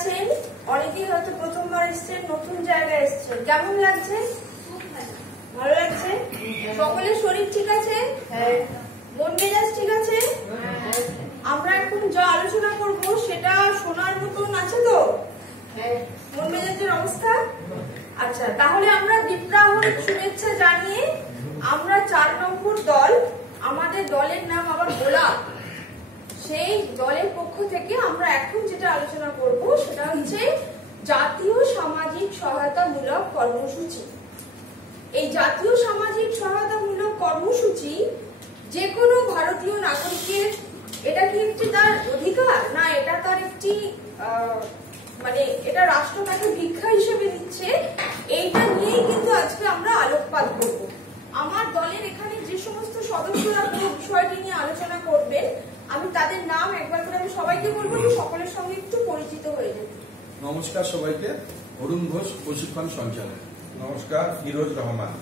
আছেন, অনেকেই হয়তো প্রথমবার এসেছেন, নতুন জায়গায় এসেছেন। কেমন লাগছে? ভালো লাগছে? সকলের শরীর ঠিক আছে? মন মেজাজ ঠিক আছে? আমরা এখন যা আলোচনা করব সেটা শোনার মতন আছে তো? মন মেজাজের অবস্থা? আচ্ছা, তাহলে আমরা দীপ্রাহরিক শুভেচ্ছা জানিয়ে আমরা 4 নম্বর দল, আমাদের দলের নাম আবার গোলাপ, সেই দলের পক্ষ থেকে আমরা এখন যেটা আলোচনা করব সেটা হচ্ছে জাতীয় সামাজিক সহায়তামূলক কর্মসূচি। এই জাতীয় সামাজিক সহায়তামূলক কর্মসূচি যে কোনো ভারতীয় নাগরিকের, এটা কি একটি তার অধিকার, না এটা তার একটি মানে এটা রাষ্ট্র তাকে ভিক্ষা হিসেবে দিচ্ছে, এইটা নিয়েই কিন্তু আজকে আমরা আলোকপাত করব। আমার দলের এখানে যে সমস্ত সদস্যরা পুরো বিষয়টি নিয়ে আলোচনা করবেন, আমি তাদের নাম একবার করে আমি সবাইকে বলবো, সকলের সঙ্গে একটু পরিচিত হয়ে যেতে। নমস্কার সবাইকে। অরুণ ঘোষ, প্রশিক্ষণ সঞ্চালক। নমস্কার, ফিরোজ রহমান।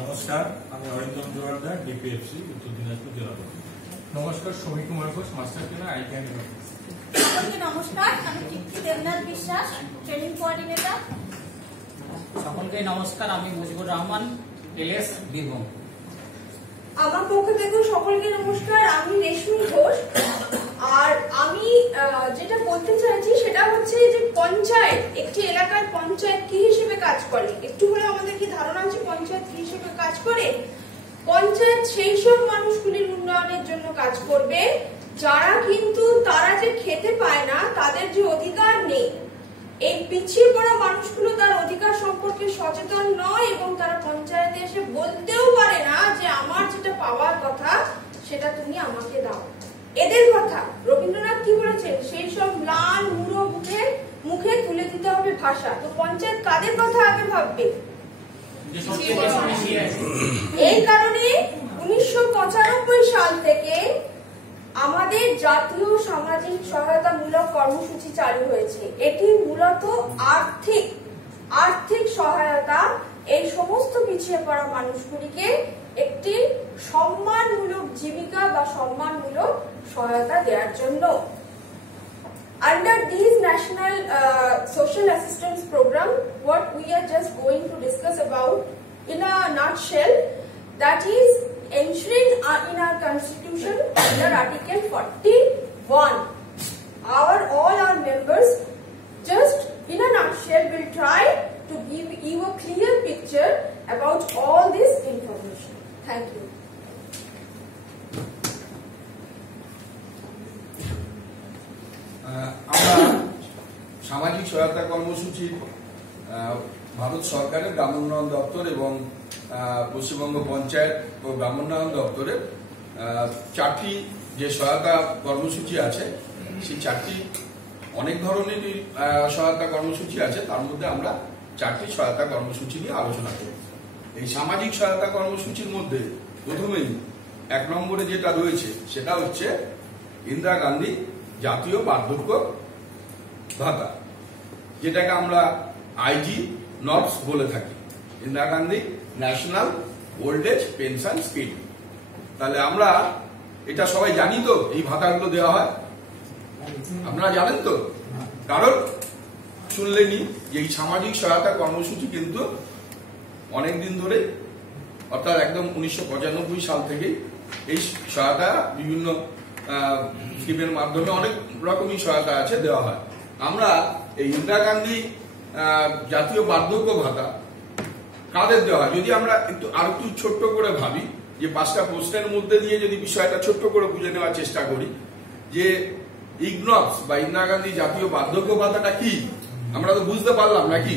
নমস্কার, আমি অরিন্দম জোয়ারদার, ডিপিএফসি উত্তর দিনাজপুর জেলা। নমস্কার, Samir Kumar Ghosh, master trainer ITI. সকলকে নমস্কার, আমি তৃপ্তি দেবনাথ বিশ্বাস, ট্রেনিং কোঅর্ডিনেটর। সকলকে নমস্কার, আমি মুজিবুর রহমান, এলএস বীরভূম। আমার পক্ষ থেকে সকলকে নমস্কার, আমি রেশমি ঘোষ। আর আমি যেটা বলতে চাইছি সেটা হচ্ছে যে পঞ্চায়েত, একটি এলাকার পঞ্চায়েত কি হিসেবে কাজ করে, একটু হলে আমাদের কি ধারণা আছে পঞ্চায়েত কি হিসেবে কাজ করে? পঞ্চায়েত সেই সব মানুষগুলির উন্নয়নের জন্য কাজ করবে যারা কিন্তু তারা যে খেতে পায় না, তাদের যে অধিকার নেই, এই পিছিয়ে পড়া মানুষগুলো তার অধিকার সম্পর্কে সচেতন নয় এবং তারা পঞ্চায়েতে এসে বলতেও পারে না যে আমার যেটা পাওয়ার কথা সেটা তুমি আমাকে দাও। এদের কথা রবীন্দ্রনাথ কি বলেছেন, সেই সব ম্লান মুড়ো মুখে তুলে দিতে হবে ভাষা। তো পঞ্চায়েত কাদের কথা আগে ভাববে? এই কারণে 1995 সাল থেকে আমাদের জাতীয় সামাজিক সহায়তামূলক কর্মসূচি চালু হয়েছে। এটি মূলত আর্থিক সহায়তা এই সমস্ত পিছিয়ে পড়া মানুষগুলিকে একটি সম্মানমূলক জীবিকা বা সম্মানমূলক সহায়তা দেওয়ার জন্য। Under these national social assistance program, what we are just going to discuss about in a nutshell, that is enshrined in our constitution under Article 41. All our members, just in a nutshell, will try to give you a clear picture about all this information. Thank you. আমরা সামাজিক সহায়তা কর্মসূচি ভারত সরকারের গ্রামোন্নয়ন দপ্তর এবং পশ্চিমবঙ্গ পঞ্চায়েত ও গ্রামোন্নয়ন দপ্তরের 4টি যে সহায়তা কর্মসূচি আছে, সেই 4টি অনেক ধরনেরই সহায়তা কর্মসূচি আছে, তার মধ্যে আমরা 4টি সহায়তা কর্মসূচি নিয়ে আলোচনা করব। এই সামাজিক সহায়তা কর্মসূচির মধ্যে প্রথমেই 1 নম্বরে যেটা রয়েছে সেটা হচ্ছে ইন্দিরা গান্ধী জাতীয় বার্ধক্য ভাতা, যেটাকে আমরা আইজি নবস বলে থাকি, Indira Gandhi national old age pension scheme. তাহলে আমরা এটা সবাই জানি তো, এই ভাতাগুলো দেওয়া হয়, আপনারা জানেন তো? কারণ শুনলেনি যে এই সামাজিক সহায়তা কর্মসূচি কিন্তু অনেকদিন ধরে, অর্থাৎ একদম 1995 সাল থেকেই এই সহায়তা বিভিন্ন স্কিমের মাধ্যমে অনেক রকমই সহায়তা আছে, দেওয়া হয়। আমরা এই ইন্দিরা গান্ধী জাতীয় বার্ধক্য ভাতা কাদের দেওয়া হয়, যদি আমরা আর একটু ছোট্ট করে ভাবি, যে 5টা প্রশ্নের মধ্যে দিয়ে যদি বিষয়টা ছোট্ট করে বুঝে নেওয়ার চেষ্টা করি, যে ইগনপস বা ইন্দিরা গান্ধী জাতীয় বার্ধক্য ভাতাটা কি, আমরা তো বুঝতে পারলাম নাকি?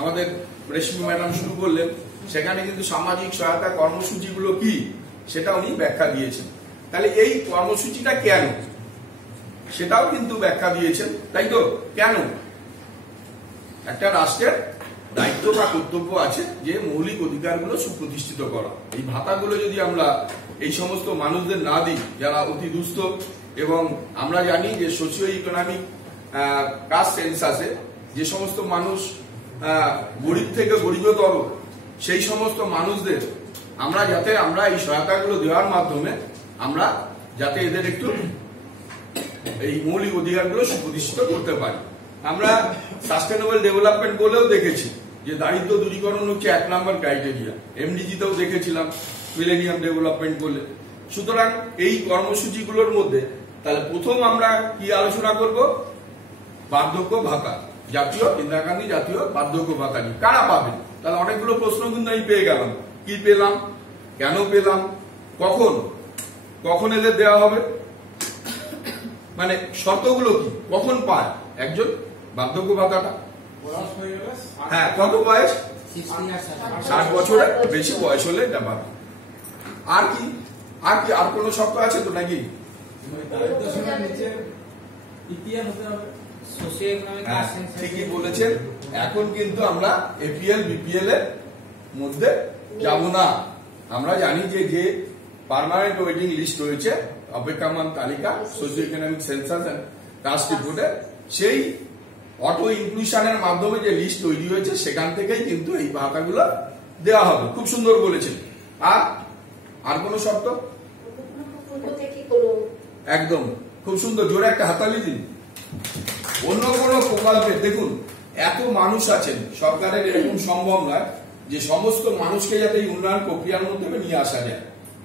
আমাদের রেশমি ম্যাডাম শুরু করলেন, সেখানে কিন্তু সামাজিক সহায়তা কর্মসূচিগুলো কি সেটা উনি ব্যাখ্যা দিয়েছেন। তাহলে এই কর্মসূচিটা কেন সেটাও কিন্তু ব্যাখ্যা দিয়েছেন, তাই তো? কেন? একটা রাষ্ট্রের দায়িত্ব বা কর্তব্য আছে যে মৌলিক অধিকারগুলো সুপ্রতিষ্ঠিত করা। এই ভাতাগুলো যদি আমরা এই সমস্ত মানুষদের না দিই যারা অতি দুস্থ, এবং আমরা জানি যে সোশিও ইকোনমিক কাস্ট সেন্সাসে যে সমস্ত মানুষ গরিব থেকে গরিবতর, সেই সমস্ত মানুষদের আমরা এই সহায়তাগুলো দেওয়ার মাধ্যমে আমরা যাতে এদের একটু এই মৌলিক অধিকারগুলো সুপ্রতিষ্ঠিত করতে পারি। আমরা সাস্টেনেবল ডেভেলপমেন্ট গোলেও দেখেছি যে দারিদ্র দূরীকরণ হচ্ছে 1 নম্বর ক্রাইটেরিয়া, এমডিজিতেও দেখেছিলাম, মিলেনিয়াম ডেভেলপমেন্ট গোলে। সুতরাং এই কর্মসূচিগুলোর মধ্যে তাহলে প্রথম আমরা কি আলোচনা করব? বার্ধক্য ভাতা, জাতীয় ইন্দিরা গান্ধী জাতীয় বার্ধক্য ভাতা নিয়ে কারা পাবেন। তাহলে অনেকগুলো প্রশ্ন কিন্তু আমি পেয়ে গেলাম, কি পেলাম, কেন পেলাম, কখন এদের দেওয়া হবে, মানে শর্তগুলো কি, কখন পায় একজন বার্ধক্য ভাতাটা। হ্যাঁ, কত বয়স? 60 বছরের বেশি বয়স হলে দেওয়া। আর কি আর কোনো শর্ত আছে তো নাকি? হ্যাঁ, ঠিকই বলেছেন। এখন কিন্তু আমরা এপিএল বিপিএল এর মধ্যে যাব না। আমরা জানি যে পার্মানেন্ট ওয়েটিং লিস্ট রয়েছে, অপেক্ষামান তালিকা, socio economic census and caste রিপোর্টে, সেই অটো ইনক্লুশনের মাধ্যমে যে লিস্ট তৈরি হয়েছে সেখান থেকেই কিন্তু এই ভাতাগুলো দেওয়া হবে। খুব সুন্দর বলেছেন। আর কোন শর্ত? একদম খুব সুন্দর, জোরে একটা হাতালি দিন। অন্য কোনো প্রকল্পে দেখুন, এত মানুষ আছেন, সরকারের এরকম সম্ভব নয় যে সমস্ত মানুষকে যাতে এই উন্নয়ন প্রক্রিয়ার মধ্যে নিয়ে আসা যায়,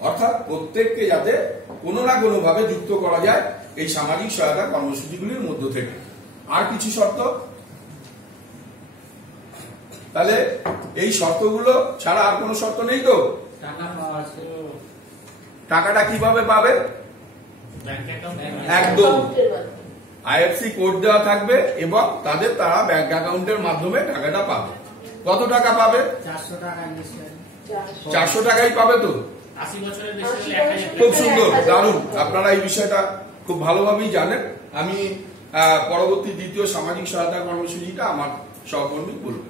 অর্থাৎ প্রত্যেককে যাতে কোনো না কোনো ভাবে যুক্ত করা যায় এই সামাজিক সহায়তা কর্মসূচিগুলির মধ্য থেকে। আর কিছু শর্ত? তাহলে এই শর্তগুলো ছাড়া আর কোনো শর্ত নেই তো? টাকাটা কিভাবে পাবে? একদম আইএফসি কোড দেওয়া থাকবে এবং তারা ব্যাংক অ্যাকাউন্টের মাধ্যমে টাকাটা পাবে। কত টাকা পাবে? 400 টাকাই পাবে তো? 80 বছরের বেশি হলে 1000 খুব সুন্দর, দারুণ। আপনারা এই বিষয়টা খুব ভালোভাবেই জানেন। আমি পরবর্তী দ্বিতীয় সামাজিক সহায়তা কর্মসূচিটা আমার সহকর্মী বলবেন।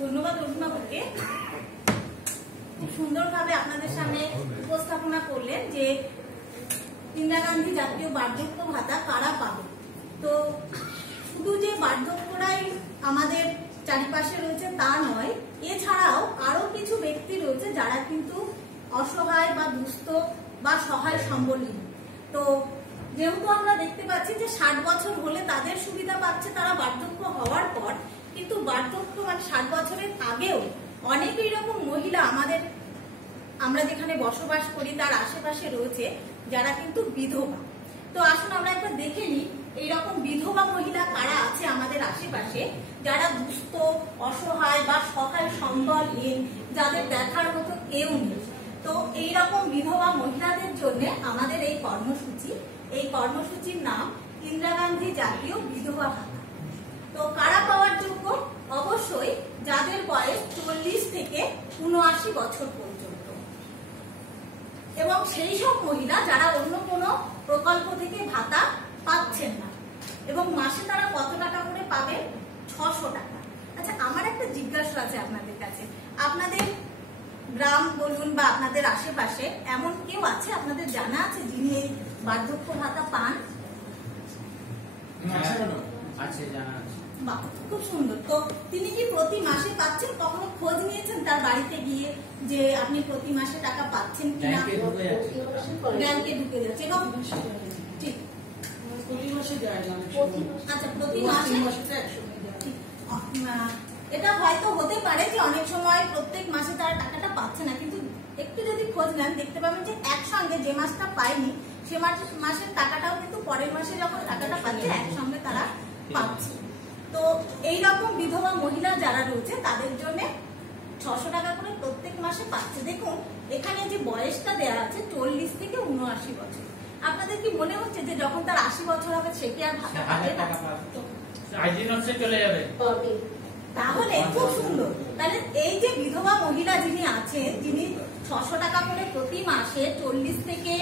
ধন্যবাদ অভিভাবককে, খুব সুন্দরভাবে আপনাদের সামনে উপস্থাপনা করলেন যে ইন্দিরা গান্ধী জাতীয় বার্ধক্য ভাতা কারা পাবে। তো শুধু যে বার্ধক্যরাই আমাদের চারিপাশে রয়েছে তা নয়, এছাড়াও আরো কিছু ব্যক্তি রয়েছে যারা কিন্তু অসহায় বা দুস্থ বা সহায় সম্বলহীন। তো যেহেতু আমরা দেখতে পাচ্ছি যে 60 বছর হলে তাদের সুবিধা পাচ্ছে তারা বার্ধক্য হওয়ার পর, কিন্তু বার্ধক্য মানে 60 বছরের আগেও অনেক এরকম মহিলা আমরা যেখানে বসবাস করি তার আশেপাশে রয়েছে যারা কিন্তু বিধবা। তো আসুন আমরা একবার দেখে নিই এইরকম বিধবা মহিলা কারা আছে আমাদের আশেপাশে, যারা দুস্থ, অসহায় বা সহায় সম্বলহীন, যাদের দেখার মতো কেউ নেই। তো এইরকম বিধবা মহিলাদের জন্য আমাদের এই কর্মসূচির নাম ইন্দিরা গান্ধী জাতীয় বিধবা ভাতা। তো কারা পাওয়ার যোগ্য? অবশ্যই যাদের বয়স 40 থেকে 79 বছর পর্যন্ত, এবং সেই সব মহিলা যারা অন্য কোনো প্রকল্প থেকে ভাতা পাচ্ছেন না। এবং মাসে তারা কত টাকা করে পাবে? 600 টাকা। আচ্ছা, আমার একটা জিজ্ঞাসা আছে আপনাদের কাছে, আপনাদের গ্রাম বলুন বা আপনাদের আশেপাশে এমন কেউ আছে আপনাদের জানা আছে যিনি এই বার্ধক্য ভাতা পান? আছে, জানা আছে। বাহ, খুব সুন্দর। তো তিনি কি প্রতি মাসে পাচ্ছেন? কখনো খোঁজ নিয়েছেন তার বাড়িতে গিয়ে যে আপনি প্রতি মাসে টাকা পাচ্ছেন কিনা? ব্যাংকে ঢুকে যাচ্ছে এবং ঠিক প্রতি মাসে যায় না। আচ্ছা, প্রতি মাসে এটা হয়তো হতে পারে যে অনেক সময় প্রত্যেক মাসে তারা টাকাটা পাচ্ছে না, কিন্তু একটু যদি খোঁজ নেন দেখতে পাবেন যে একসঙ্গে যে মাসটা পায়নি সে মাসের টাকাটাও কিন্তু পরের মাসে যখন টাকাটা পাচ্ছে একসঙ্গে তারা পাচ্ছে। তো এইরকম বিধবা মহিলা যারা রয়েছে তাদের জন্য 600 টাকা করে প্রত্যেক মাসে পাচ্ছে। দেখুন এখানে যে বয়সটা দেওয়া আছে 40 থেকে 79 বছর। আপনাদের কি মনে হচ্ছে যে যখন তার 80 বছর হবে সে কি আর ভাতা পাবে না? চলে যাবে। তাহলে খুব সুন্দর। তাহলে এই যে বিধবা মহিলা যিনি আছেন, যিনি 600 টাকা করে প্রতি মাসে 40 থেকে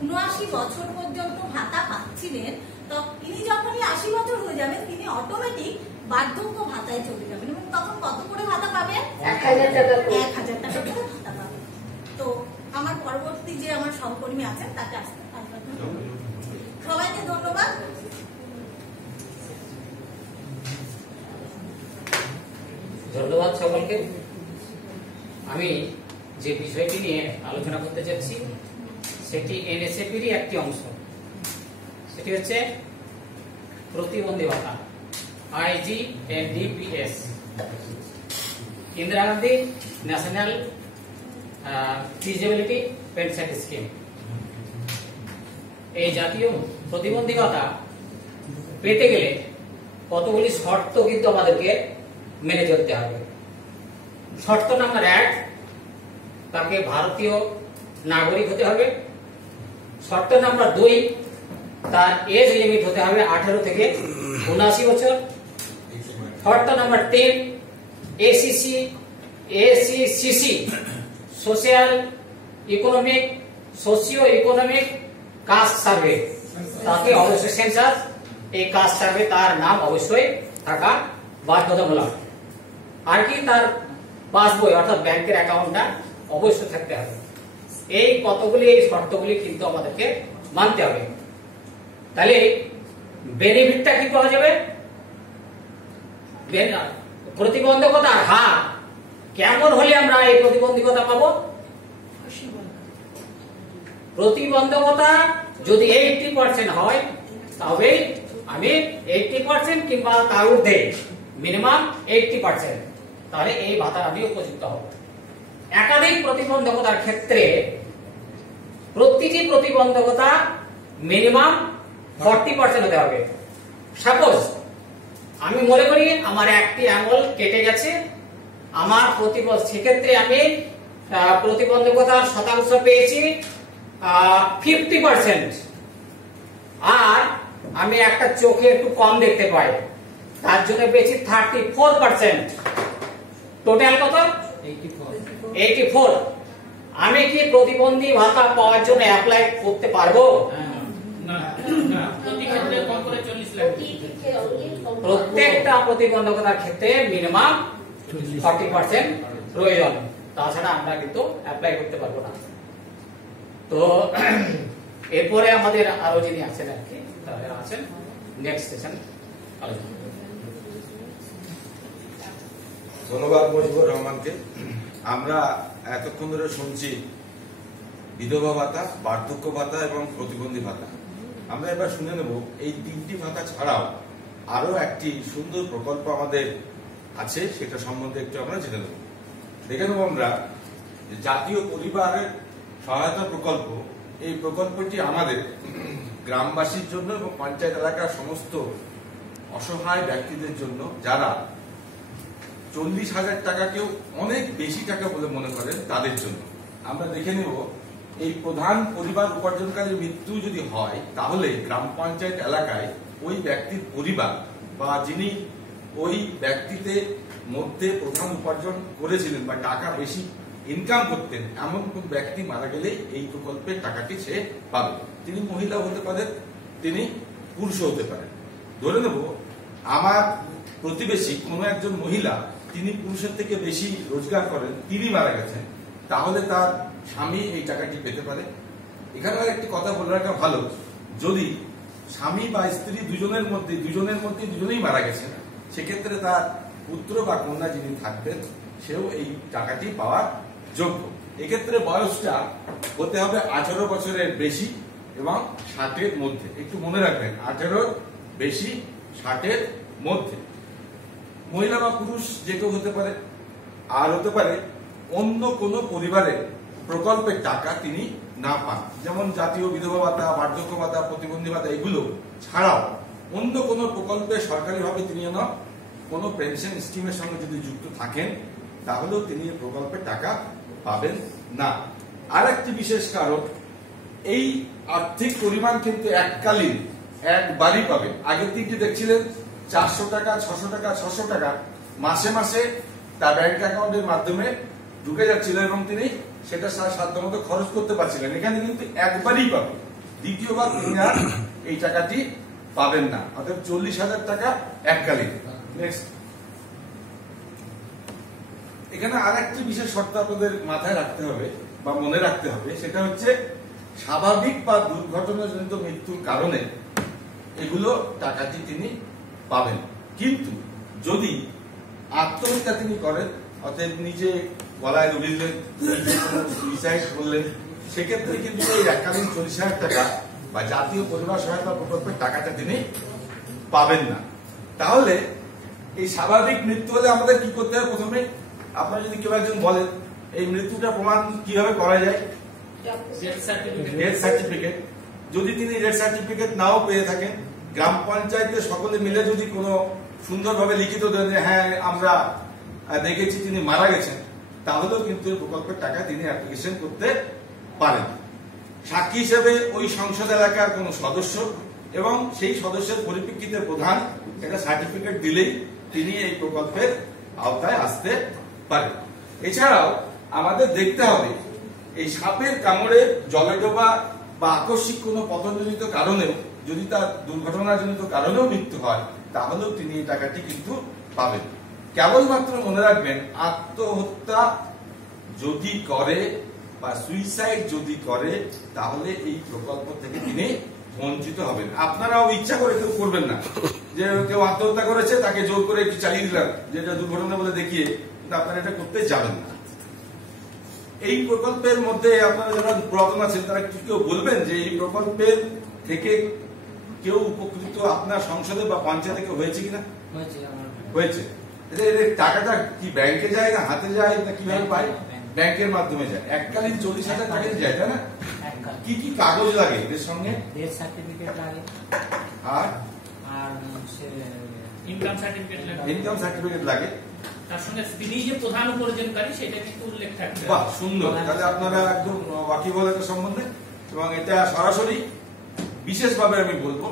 79 বছর পর্যন্ত ভাতা পাচ্ছিলেন, তো তিনি যখনই 80 বছর হয়ে যাবেন তিনি অটোমেটিক বার্ধক্য ভাতায় চলে যাবেন এবং তখন কত করে ভাতা পাবেন? 1000 টাকা করে। 1000 টাকা করে ভাতা পাবেন। তো আমার পরবর্তী যে আমার সহকর্মী আছেন তাকে আসতে সবাইকে ধন্যবাদ। ধন্যবাদ সকলকে। আমি যে বিষয়টি নিয়ে আলোচনা করতে যাচ্ছি সেটি এনএসএপিরই একটি অংশ, সেটি হচ্ছে প্রতিবন্ধী ভাতা। IGNDPS, Indira Gandhi national disability pension scheme. এই জাতীয় প্রতিবন্ধকতা পেতে গেলে কতগুলি শর্ত কিন্তু আমাদেরকে মেনে চলতে হবে। শর্ত নাম্বার 1, তাকে ভারতীয় নাগরিক হতে হবে। শর্ত নাম্বার 2, তার এজ লিমিট হতে হবে 18 থেকে 79 বছর। শর্ত number 3, ACCC socio economic caste survey, তাকে অবশ্যই সেন্সাস, এই কাস্ট সার্ভে তার নাম অবশ্যই থাকা বাধ্যতামূলক। আর কি, তার পাসবই অর্থাৎ ব্যাংকের অ্যাকাউন্টটা অবশ্যই থাকতে হবে। এই কতগুলি এই শর্তগুলি কিন্তু আমাদেরকে মানতে হবে। তাহলে বেনিফিটটা কি পাওয়া যাবে? প্রতিবন্ধকতা হার কেমন হলে আমরা এই প্রতিবন্ধকতা পাবো? প্রতিবন্ধকতা যদি 80% হয় তবে আমি 80% কিংবা তার ঊর্ধ্বে মিনিমাম 80%, তাহলে এই ভাতার আমি উপযুক্ত হব। একাধিক প্রতিবন্ধকতার ক্ষেত্রে প্রতিটি প্রতিবন্ধকতা মিনিমাম 40% হতে হবে। সাপোজ আমি মনে করি আমার একটি আঙুল কেটে গেছে, আমার সেক্ষেত্রে আমি প্রতিবন্ধকতার শতাংশ পেয়েছি 50%, আর আমি একটা চোখে একটু কম দেখতে পাই, তার জন্য পেয়েছি 34%। টোটাল কত? 84। আমি কি প্রতিবন্ধী ভাতা পাওয়ার জন্য অ্যাপ্লাই করতে পারবো? প্রত্যেকটা প্রতিবন্ধকতার ক্ষেত্রে মিনিমাম 40% প্রয়োজন, তাছাড়া আমরা কিন্তু অ্যাপ্লাই করতে পারবো না। তো এরপরে আমাদের আরো যিনি আছেন আর কি, তারা আছেন নেক্সট সেশন আলোচনা। ধন্যবাদ মুজিবুর রহমানকে। আমরা এতক্ষণ ধরে শুনছি বিধবা ভাতা, বার্ধক্য ভাতা এবং প্রতিবন্ধী ভাতা। আমরা এবার শুনে নেব এই 3টি ভাতা ছাড়াও আরো একটি সুন্দর প্রকল্প আমাদের আছে, সেটা সম্বন্ধে একটু আমরা জেনে নেব। দেখে নেব আমরা জাতীয় পরিবারের সহায়তা প্রকল্প। এই প্রকল্পটি আমাদের গ্রামবাসীর জন্য এবং পঞ্চায়েত এলাকার সমস্ত অসহায় ব্যক্তিদের জন্য, যারা 40,000 টাকাকেও অনেক বেশি টাকা বলে মনে করেন, তাদের জন্য। আমরা দেখে নেব এই প্রধান পরিবার উপার্জনকারীর মৃত্যু যদি হয়, তাহলে গ্রাম পঞ্চায়েত এলাকায় ওই ব্যক্তির পরিবার বা যিনি ওই ব্যক্তিতে মধ্যে প্রধান উপার্জন করেছিলেন বা টাকা বেশি ইনকাম করতেন, এমন কোন ব্যক্তি মারা গেলেই এই প্রকল্পের টাকাটি সে পাবে। তিনি মহিলা হতে পারেন, তিনি পুরুষও হতে পারেন। ধরে নেব আমার প্রতিবেশী কোন একজন মহিলা, তিনি পুরুষের থেকে বেশি রোজগার করেন, তিনি মারা গেছেন, তাহলে তার স্বামী এই টাকাটি পেতে পারে। এখানে একটি কথা বলে রাখা ভালো, যদি স্বামী বা স্ত্রী দুজনের মধ্যে দুজনেই মারা গেছেন, সেক্ষেত্রে তার পুত্র বা কন্যা যিনি থাকবেন, সেও এই টাকাটি পাওয়ার যোগ্য। এক্ষেত্রে বয়সটা হতে হবে 18 বছরের বেশি এবং 60-এর মধ্যে। একটু মনে রাখবেন, 18-র বেশি, 60-এর মধ্যে। মহিলা বা পুরুষ যে কেউ হতে পারে। আর হতে পারে অন্য কোনো পরিবারের প্রকল্পের টাকা তিনি না পান, যেমন জাতীয় বিধবা ভাতা, বার্ধক্য ভাতা, প্রতিবন্ধী ভাতা, এগুলো ছাড়াও অন্য কোনো প্রকল্পে সরকারিভাবে তিনি কোনো পেনশন স্কিমের সঙ্গে যদি যুক্ত থাকেন, তাহলেও তিনি এই প্রকল্পের টাকা পাবেন না। আর একটি বিশেষ কারণ, এই আর্থিক পরিমাণ কিন্তু এককালীন একবারই পাবেন। আগের তিনটি দেখছিলেন 400 টাকা, 600 টাকা, 600 টাকা মাসে মাসে তার ব্যাংক অ্যাকাউন্টের মাধ্যমে ঢুকে যাচ্ছিল এবং তিনি সেটা সাধ্য মতো খরচ করতে পারছিলেন। এখানে কিন্তু একবারই পাবেন, দ্বিতীয়বার তিনি আর এই টাকাটি পাবেন না। অর্থাৎ 40,000 টাকা এককালীন। নেক্সট, এখানে আর একটি বিশেষ শর্ত আপনাদের মাথায় রাখতে হবে বা মনে রাখতে হবে, সেটা হচ্ছে স্বাভাবিক বা দুর্ঘটনাজনিত মৃত্যুর কারণে এগুলো টাকাটি তিনি পাবেন। কিন্তু যদি আত্মহত্যা তিনি করেন, অর্থাৎ নিজে গলায় দড়ি দিলেন, সুইসাইড করলেন, সেক্ষেত্রে কিন্তু এই এককালীন 40,000 টাকা বা জাতীয় পরিবার সহায়তা প্রকল্পের টাকাটা তিনি পাবেন না। তাহলে এই স্বাভাবিক মৃত্যু হলে আমাদের কি করতে হবে? প্রথমে আপনারা যদি কেউ একজন বলেন এই মৃত্যুটা প্রমাণ কিভাবে করা যায়, ডেথ সার্টিফিকেট। যদি তিনি ডেথ সার্টিফিকেট নাও পেয়ে থাকেন, গ্রাম পঞ্চায়েতে সকলে মিলে যদি কোনো সুন্দরভাবে লিখিত দেন যে হ্যাঁ আমরা দেখেছি তিনি মারা গেছেন, তাহলেও কিন্তু এই প্রকল্পের টাকা তিনি অ্যাপ্লিকেশন করতে পারেন। সাক্ষী হিসেবে ওই সংসদ এলাকার কোন সদস্য এবং সেই সদস্যের পরিপ্রেক্ষিতে প্রধান একটা সার্টিফিকেট দিলেই তিনি এই প্রকল্পের আওতায় আসতে পারেন। এছাড়াও আমাদের দেখতে হবে এই সাপের কামড়ে জলে ডোবা বা আকস্মিক কোনো পতনজনিত কারণেও যদি তার দুর্ঘটনাজনিত কারণেও মৃত্যু হয়, তাহলেও তিনি এই টাকাটি কিন্তু পাবেন। কেবলমাত্র মনে রাখবেন, আত্মহত্যা যদি করে বা সুইসাইড যদি করে, তাহলে এই প্রকল্প থেকে তিনি বঞ্চিত হবেন। আপনারাও ইচ্ছা করে কেউ করবেন না যে কেউ আত্মহত্যা করেছে তাকে জোর করে একটু চালিয়ে দিলাম যেটা দুর্ঘটনা বলে দেখিয়ে, কিন্তু আপনারা এটা করতে যাবেন না। এই প্রকল্পের মধ্যে আপনারা যারা পুরাতন আছেন তারা কি কেউ বলবেন যে এই প্রকল্পের থেকে কেউ উপকৃত আপনার সংসদে বা পঞ্চায়েতে কেউ হয়েছে কিনা? হয়েছে। এদের টাকাটা কি ব্যাংকে যায় না হাতে যায় না কিভাবে পায়? ব্যাংকের মাধ্যমে যায়। এককালীন 40,000 টাকা যায়, তাই না? কি কি কাগজ লাগে এদের সঙ্গে? ডেথ সার্টিফিকেট লাগে, আর ইনকাম সার্টিফিকেট লাগে, ইনকাম সার্টিফিকেট লাগে। তার সঙ্গে তিনি যে প্রধান উপার্জনকারী সেটা কিন্তু উল্লেখ থাকবে। বাহ, সুন্দর। তাহলে আপনারা একদম ওয়াকিবহাল এটা সম্বন্ধে, এবং এটা সরাসরি বিশেষভাবে আমি বলবো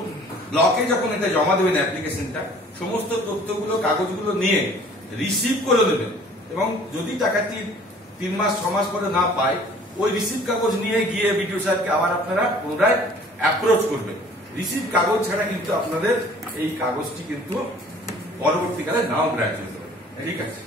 ব্লকে যখন এটা জমা দেবেন অ্যাপ্লিকেশনটা, সমস্ত তথ্যগুলো কাগজগুলো নিয়ে রিসিভ করে দেবেন, এবং যদি টাকাটি 3 মাস 6 মাস পরে না পায়, ওই রিসিভ কাগজ নিয়ে গিয়ে বিডিও স্যারকে আবার আপনারা পুনরায় অ্যাপ্রোচ করবেন। রিসিভ কাগজ ছাড়া কিন্তু আপনাদের এই কাগজটি কিন্তু পরবর্তীকালে নাও গ্রাহ্য হতে পারে। ঠিক আছে।